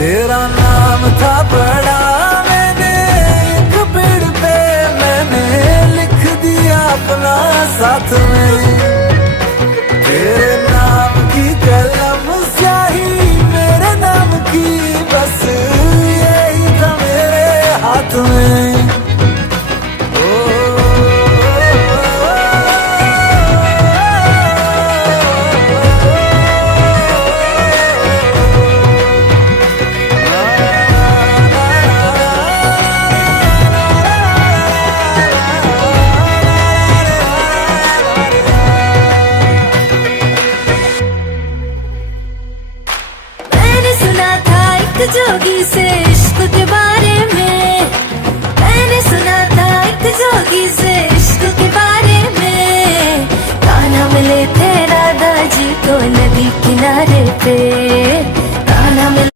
तेरा नाम था पड़ा मैंने एक पेड़ पे, मैंने लिख दिया अपना साथ में। तेरे नाम की कलम स्याही मेरे नाम की, बस यही था मेरे हाथ में। जोगी से इश्क के बारे में, मैंने सुना था एक जोगी से इश्क के बारे में। कान्हा मिले थे राधा जी को नदी किनारे पे, कान्हा मिले